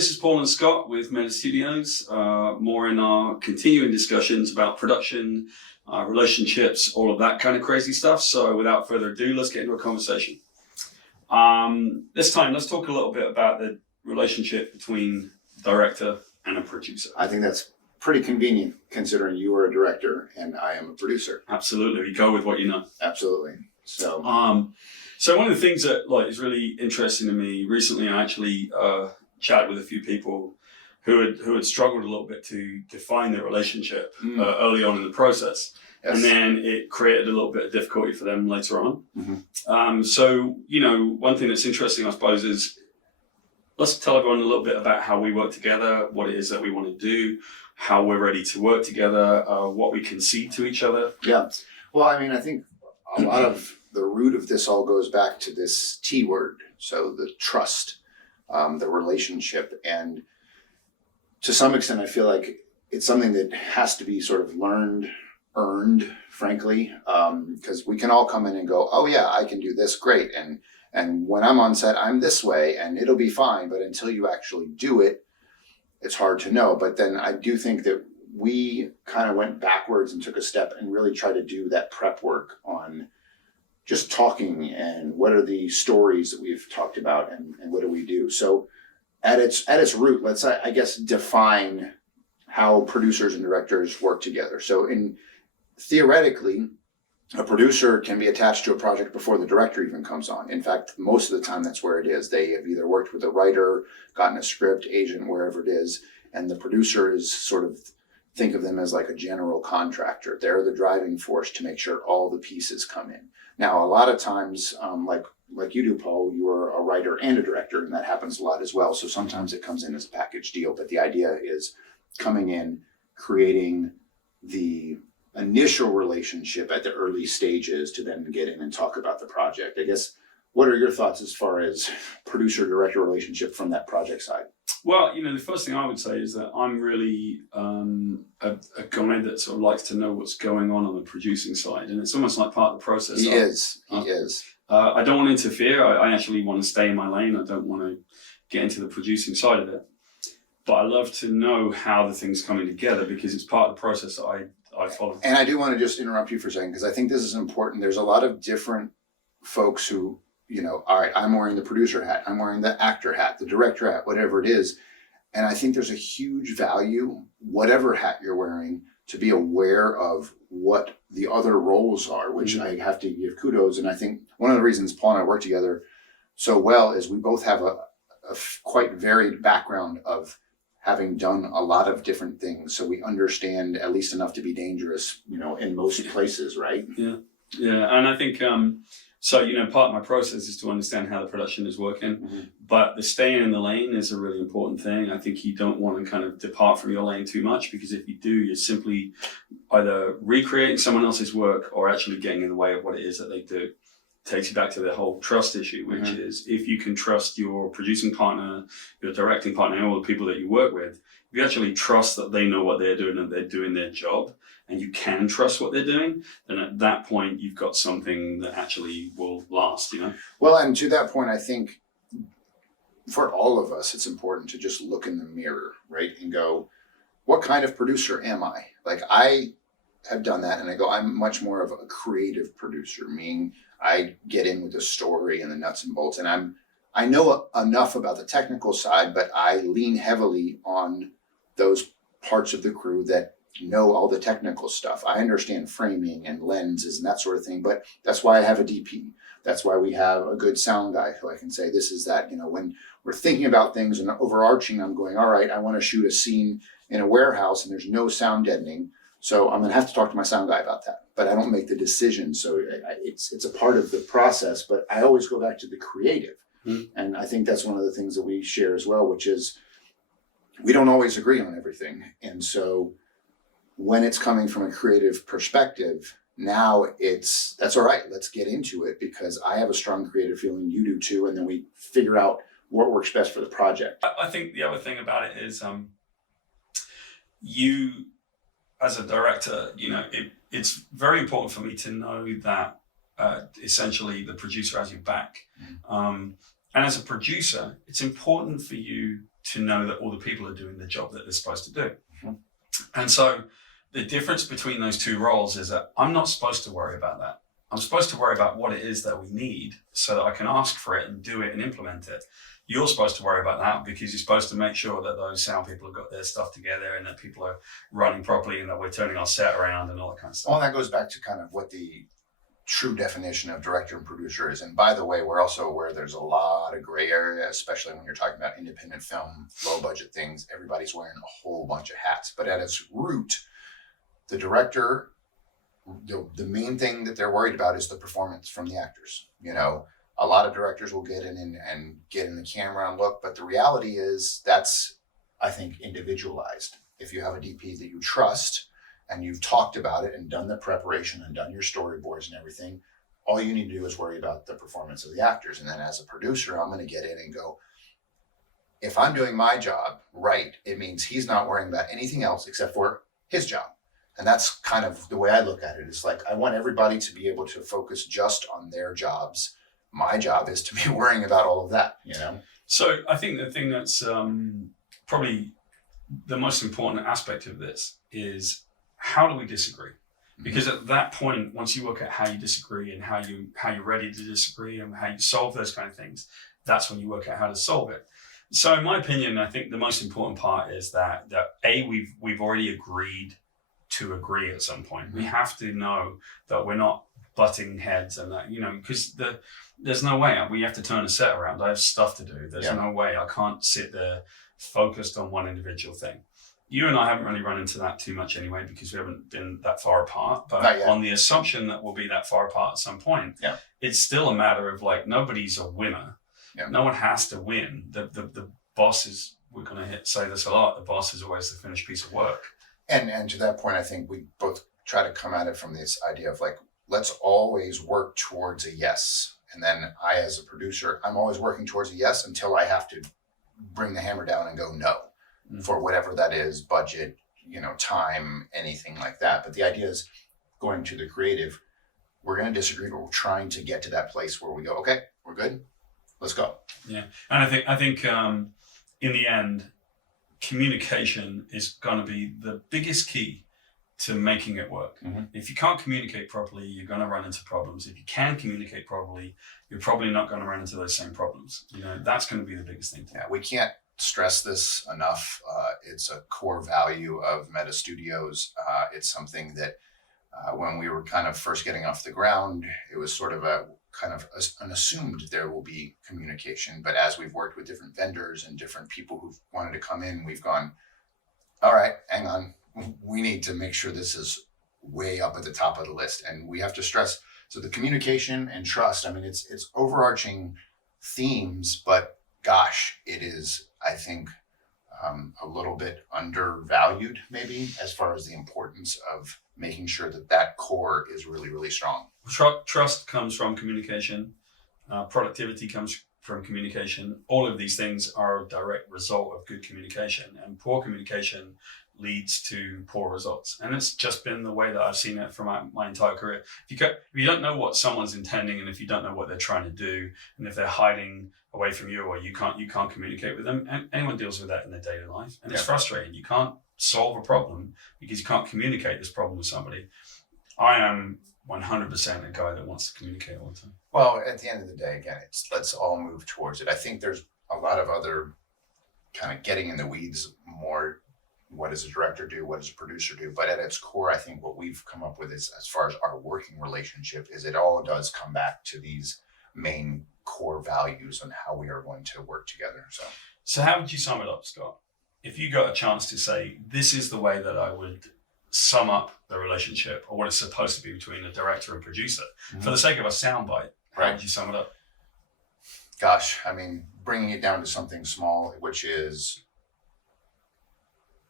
this is Paul and Scott with Meta Studios, more in our continuing discussions about production, relationships, all of that kind of crazy stuff. So without further ado, let's get into a conversation. This time, let's talk a little bit about the relationship between director and a producer. I think that's pretty convenient considering you are a director and I am a producer. Absolutely, you go with what you know. Absolutely. So one of the things that is really interesting to me recently, I actually chatted with a few people who had struggled a little bit to define their relationship early on in the process. Yes. And then it created a little bit of difficulty for them later on. Mm-hmm. One thing that's interesting, I suppose, is let's tell everyone a little bit about how we work together, what it is that we want to do, how we're ready to work together, what we concede to each other. Yeah. Well, I mean, I think a lot of the root of this all goes back to this T word. So the trust, the relationship. And to some extent, I feel like it's something that has to be sort of learned, earned, frankly, because we can all come in and go, oh yeah, I can do this, great. And when I'm on set, I'm this way and it'll be fine. But until you actually do it, it's hard to know. But then I do think that we kind of went backwards and took a step and really tried to do that prep work on just talking and what are the stories that we've talked about and what do we do. So at its root, let's, I guess, define how producers and directors work together. So theoretically, a producer can be attached to a project before the director even comes on. In fact, most of the time that's where it is. They have either worked with a writer, gotten a script, agent, wherever it is, and the producer is sort of, think of them as like a general contractor. They're the driving force to make sure all the pieces come in. Now, a lot of times, like you do, Paul, you're a writer and a director, and that happens a lot as well. So sometimes it comes in as a package deal, but the idea is coming in, creating the initial relationship at the early stages to then get in and talk about the project. I guess, what are your thoughts as far as producer-director relationship from that project side? Well, the first thing I would say is that I'm really a guy that sort of likes to know what's going on the producing side. And it's almost like part of the process. He is. I don't want to interfere. I actually want to stay in my lane. I don't want to get into the producing side of it. But I love to know how the thing's coming together because it's part of the process that I follow. And I do want to just interrupt you for a second because I think this is important. There's a lot of different folks who, all right, I'm wearing the producer hat, I'm wearing the actor hat, the director hat, whatever it is. And I think there's a huge value, whatever hat you're wearing, to be aware of what the other roles are, which I have to give kudos. And I think one of the reasons Paul and I work together so well is we both have a quite varied background of having done a lot of different things. So we understand at least enough to be dangerous, in most places, right? Yeah. And I think, part of my process is to understand how the production is working, but the staying in the lane is a really important thing. I think you don't want to kind of depart from your lane too much because if you do, you're simply either recreating someone else's work or actually getting in the way of what it is that they do. Takes you back to the whole trust issue, which is if you can trust your producing partner, your directing partner, and all the people that you work with, if you actually trust that they know what they're doing and they're doing their job, and you can trust what they're doing, then at that point, you've got something that actually will last, Well, and to that point, I think for all of us, it's important to just look in the mirror, right? And go, what kind of producer am I? Like I have done that and I go, I'm much more of a creative producer, meaning I get in with the story and the nuts and bolts. And I know enough about the technical side, but I lean heavily on those parts of the crew that know all the technical stuff. I understand framing and lenses and that sort of thing, but that's why I have a DP. That's why we have a good sound guy who I can say, this is that, when we're thinking about things and overarching, I'm going, all right, I want to shoot a scene in a warehouse and there's no sound deadening. So I'm going to have to talk to my sound guy about that, but I don't make the decision. So it's a part of the process, but I always go back to the creative. And I think that's one of the things that we share as well, which is we don't always agree on everything. And so when it's coming from a creative perspective, now that's all right. Let's get into it because I have a strong creative feeling, you do too. And then we figure out what works best for the project. I think the other thing about it is you, as a director, it's very important for me to know that essentially the producer has your back. And as a producer, it's important for you to know that all the people are doing the job that they're supposed to do. Mhm. And so the difference between those two roles is that I'm not supposed to worry about that. I'm supposed to worry about what it is that we need so that I can ask for it and do it and implement it. You're supposed to worry about that because you're supposed to make sure that those sound people have got their stuff together and that people are running properly and that we're turning our set around and all that kind of stuff. Well, that goes back to kind of what the true definition of director and producer is. And by the way, we're also aware there's a lot of gray area, especially when you're talking about independent film, low budget things. Everybody's wearing a whole bunch of hats. But at its root, the director, the main thing that they're worried about is the performance from the actors. You know, a lot of directors will get in and get in the camera and look, but the reality is that's, I think, individualized. If you have a DP that you trust and you've talked about it and done the preparation and done your storyboards and everything, all you need to do is worry about the performance of the actors. And then as a producer, I'm going to get in and go, if I'm doing my job right, it means he's not worrying about anything else except for his job. And that's kind of the way I look at it. It's like, I want everybody to be able to focus just on their jobs. My job is to be worrying about all of that, you know? So I think the thing that's probably the most important aspect of this is, how do we disagree? Because at that point, once you look at how you disagree and how you're ready to disagree and how you solve those kind of things, that's when you work out how to solve it. So in my opinion, I think the most important part is that we've already agreed to agree at some point. We have to know that we're not butting heads and that, you know, because there's no way. We have to turn a set around. I have stuff to do. There's no way. I can't sit there focused on one individual thing. You and I haven't really run into that too much anyway, because we haven't been that far apart. But on the assumption that we'll be that far apart at some point, it's still a matter of like, nobody's a winner. No one has to win. The boss is, we're going to say this a lot, the boss is always the finished piece of work. And to that point, I think we both try to come at it from this idea of like, let's always work towards a yes. And then I, as a producer, I'm always working towards a yes until I have to bring the hammer down and go no for whatever that is, budget, you know, time, anything like that. But the idea is going to the creative, we're going to disagree, but we're trying to get to that place where we go, okay, we're good, let's go. Yeah. And I think in the end, communication is going to be the biggest key to making it work. If you can't communicate properly, you're going to run into problems. If you can communicate properly, you're probably not going to run into those same problems. You know, that's going to be the biggest thing. Yeah, we can't stress this enough. It's a core value of Meta Studios. It's something that when we were kind of first getting off the ground, it was sort of an assumed there will be communication. But as we've worked with different vendors and different people who've wanted to come in, we've gone, all right, hang on. We need to make sure this is way up at the top of the list. And we have to stress, so the communication and trust, I mean, it's overarching themes, but gosh, it is, I think, a little bit undervalued maybe as far as the importance of making sure that core is really, really strong. Trust comes from communication. Productivity comes from communication. All of these things are a direct result of good communication, and poor communication leads to poor results. And it's just been the way that I've seen it from my entire career. If you don't know what someone's intending, and if you don't know what they're trying to do, and if they're hiding away from you, or you can't communicate with them, and anyone deals with that in their daily life, and it's frustrating. You can't solve a problem because you can't communicate this problem with somebody. I am 100% a guy that wants to communicate all the time. Well, at the end of the day, again, let's all move towards it. I think there's a lot of other kind of getting in the weeds more. What does a director do? What does a producer do? But at its core, I think what we've come up with is, as far as our working relationship, is it all does come back to these main core values and how we are going to work together. So how would you sum it up, Scott? If you got a chance to say, this is the way that I would sum up the relationship, or what it's supposed to be between a director and producer, for the sake of a soundbite, how would you sum it up? Gosh, I mean, bringing it down to something small, which is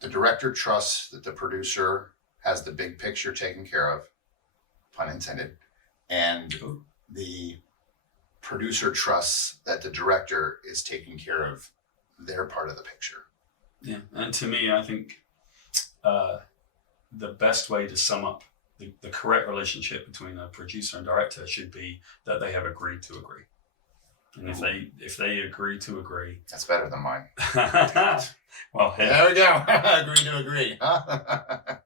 the director trusts that the producer has the big picture taken care of, pun intended, and the producer trusts that the director is taking care of their part of the picture. Yeah, and to me, I think the best way to sum up the correct relationship between a producer and director should be that they have agreed to agree. And if they agree to agree. That's better than mine. Well, hey. There we go. Agree to agree. Huh?